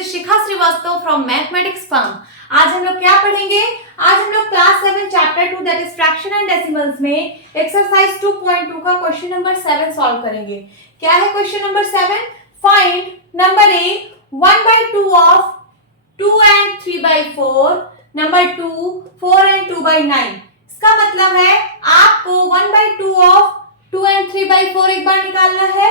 Is Shikha Srivastava from mathematics firm. आज हम लोग क्या पढ़ेंगे? आज हम लोग class 7 chapter 2 that is fraction and decimals में एक्सरसाइज 2.2 का क्वेश्चन नंबर 7 सॉल्व करेंगे। क्या है question number 7? Find number a 1/2 of 2 and 3/4, number 2 4 and 2/9। इसका मतलब है आपको 1/2 ऑफ 2 and 3/4 एक बार निकालना है,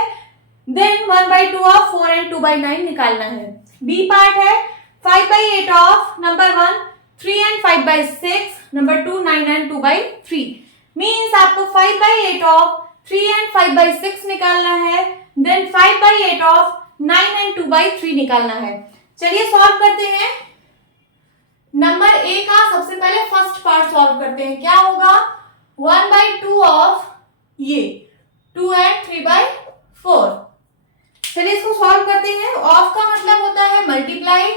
देन 1/2 ऑफ 4 and 2/9 निकालना है। बी पार्ट है 5/8 of number 1 3 and 5/6, number 2 9 and 2/3। Means आपको 5/8 ऑफ 3 and 5/6 निकालना है, देन 5/8 ऑफ 9 and 2/3 निकालना है। चलिए सॉल्व करते हैं। नंबर ए का सबसे पहले फर्स्ट पार्ट सॉल्व करते हैं। क्या होगा? 1/2 ऑफ ये 2 and 3/4। चलिए इसको सॉल्व करते हैं। ऑफ का मतलब होता है मल्टीप्लाई।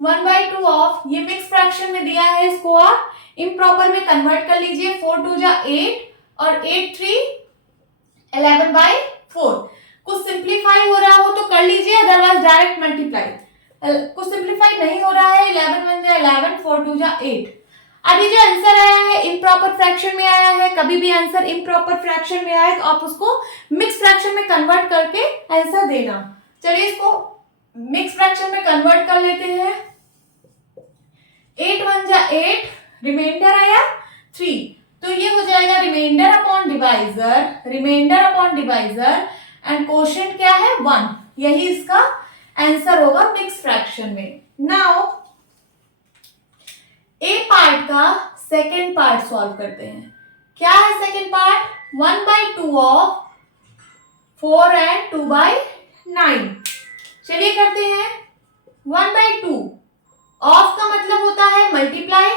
1/2 ऑफ ये मिक्स फ्रैक्शन में दिया है, इसको आप इम्प्रॉपर में कन्वर्ट कर लीजिए। 4 2 जा 8 और 8 3 11/4। कुछ सिंप्लीफाई हो रहा हो तो कर लीजिए, अदरवाइज डायरेक्ट मल्टीप्लाई। कुछ सिंप्लीफाई नहीं हो रहा है, 11 1 जा 11 4 2 जा 8। अभी जो आंसर आया है इम्प्रॉपर फ्रैक्शन में आया है। कभी भी आंसर इम्प्रॉपर फ्रैक्शन में आए तो आप उसको मिक्स फ्रैक्शन में कन्वर्ट करके आंसर देना। चलिए इसको मिक्स फ्रैक्शन में कन्वर्ट कर लेते हैं। 8 1 जा 8, रिमाइंडर आया 3, तो ये हो जाएगा remainder upon divisor, remainder upon divisor and quotient क्या है 1। यही इसका आंसर होगा मिक्स फ्रैक्शन में। नाउ ए पार्ट का सेकेंड पार्ट सॉल्व करते हैं। क्या है सेकेंड पार्ट? 1/2 of 4 and 2/9। चलिए करते हैं। 1/2 ऑफ का मतलब होता है मल्टीप्लाई।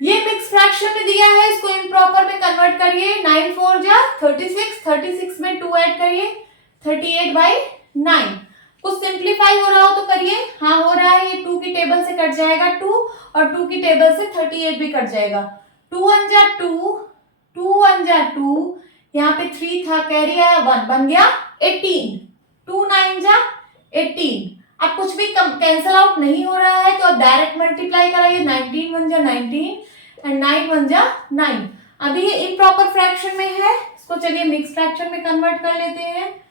ये मिक्स फ्रैक्शन में दिया है, इसको इम्प्रॉपर में कन्वर्ट करिए। 9 4 जा 36, 36 में 2 ऐड करिए, 38/9। कुछ सिंप्लीफाई हो रहा हो तो करिए। हाँ हो रहा है, ये 2 की टेबल से कट जाएगा 2 और 2 की टेबल से 38 भी कट जाएगा। 2 1 जा 2, 2 1 जा 2, यहाँ पे 3 था, कैरी आया 1, बन गया 18। 2 9 जा 18। अब कुछ भी कैंसल आउट नहीं हो रहा है तो अब डायरेक्ट मल्टीप्लाई कराइए। 19 1 जा 19 एंड 9 1 जा 9। अभी ये इम्प्रॉपर फ्रैक्शन में है, इसको चलिए मिक्स फ्रैक्शन में कन्वर्ट कर लेते हैं।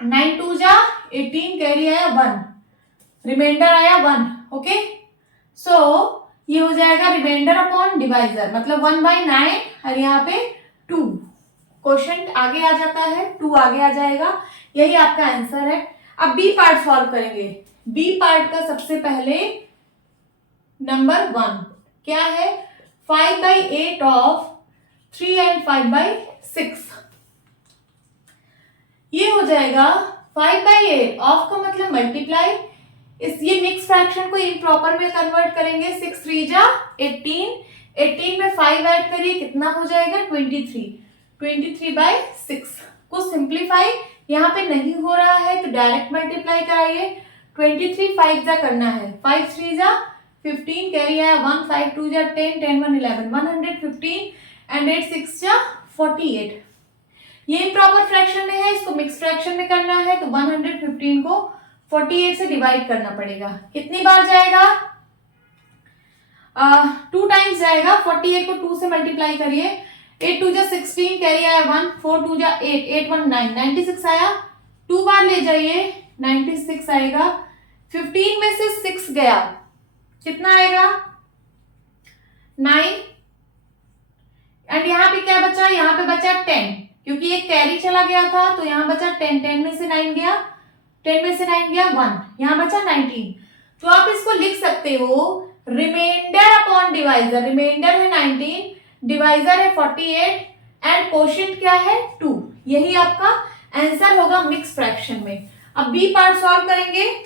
9 2 जा 18, कैरी आया 1, रिमाइंडर आया 1। ओके, सो ये हो जाएगा रिमाइंडर अपॉन डिवाइजर, मतलब 1/9 और यहाँ पे 2। क्वोशिएंट आगे आ जाता है, 2 आगे आ जाएगा। यही आपका आंसर है। अब बी पार्ट सॉल्व करेंगे। बी पार्ट का सबसे पहले नंबर 1 क्या है? 5/8 ऑफ 3 and 5/6। ये हो जाएगा 5/8 ऑफ का मतलब मल्टीप्लाई। इस ये मिक्स फ्रैक्शन को इम्प्रॉपर में कन्वर्ट करेंगे। 6 3 जा 18, 18 में 5 ऐड करिए, कितना हो जाएगा 23, 23/6। कुछ सिंप्लीफाई यहाँ पे नहीं हो रहा है तो डायरेक्ट मल्टीप्लाई कराइए। 23 5 जा करना है, 5 3 जा 15, कैरी आया 1, 5 2 जा 10, 10 1 11, 115 एंड 8 6 जा 48। ये इम्प्रॉपर फ्रैक्शन में है, इसको मिक्स फ्रैक्शन में करना है तो 115 को 48 से डिवाइड करना पड़ेगा। कितनी बार जाएगा? 2 टाइम्स जाएगा। 48 को 2 से मल्टीप्लाई करिए। 8 2 जा 16, कैरी आया 1, 4 2 जा 8, 8 1 9, 96 आया। 2 बार ले जाइए, 96 आएगा। 15 में से 6 गया, कितना आएगा 9। एंड यहाँ पे क्या बचा? यहाँ पे बचा 10, क्योंकि एक कैरी चला गया था तो यहाँ बचा 10, 10 में से 9 गया, 10 में से 9 गया 1, यहाँ बचा 19। तो आप इसको लिख सकते हो रिमाइंडर अपॉन डिवाइजर। रिमाइंडर है 19, डिवाइजर है 48 एंड कोशेंट क्या है 2। यही आपका आंसर होगा मिक्स फ्रैक्शन में। अब बी पार्ट सॉल्व करेंगे।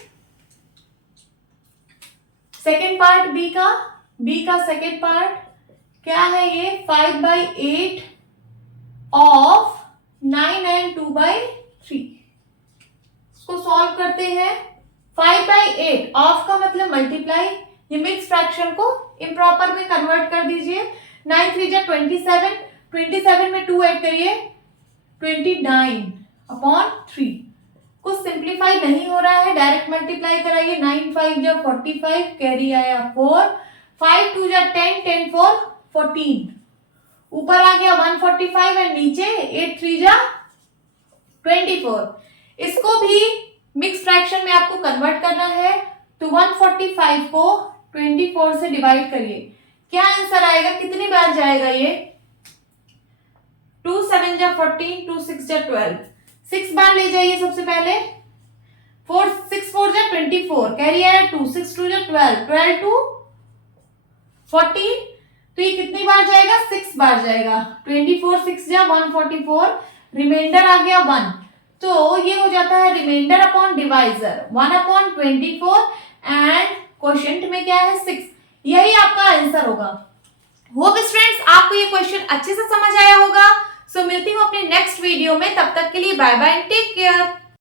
सेकेंड पार्ट बी का सेकेंड पार्ट क्या है? ये 5/8 ऑफ 9 and 2/3। इसको सॉल्व करते हैं। 5/8 ऑफ का मतलब मल्टीप्लाई। ये मिक्स फ्रैक्शन को इम्प्रॉपर में कन्वर्ट कर दीजिए। 9 3 जा 27, 27 में 2 ऐड करिए, 29/3। कुछ सिंप्लीफाई नहीं हो रहा है, डायरेक्ट मल्टीप्लाई कराइए, 9 5 जा 45, कैरी आया 4, 5 2 जा 10, 10 4 14, ऊपर आ गया 145 एंड नीचे 8 3 जा 24। इसको भी मिक्स फ्रैक्शन में आपको कन्वर्ट करना है, तो 145 को 24 से डिवाइड करिए, क्या आंसर आएगा, कितनी बार जाएगा ये, 2 7 जा 14, 2 6 जा 12, 6 बार ले जाइए सबसे पहले, 4 6 4 जा 24, कैरी आया 2, 6 2 जा 12, 12 2 14, तो ये कितनी बार जाएगा, 6 बार जाएगा, 24 6 जा 144, रिमाइंडर आ गया 1, तो ये हो जाता है remainder upon divisor 1 upon 24 and quotient में क्या है 6, यही आपका आंसर होगा। होप स्टूडेंट्स आपको ये क्वेश्चन अच्छे से समझ आया होगा। सो मिलती हूँ अपने नेक्स्ट वीडियो में, तब तक के लिए bye bye and take care.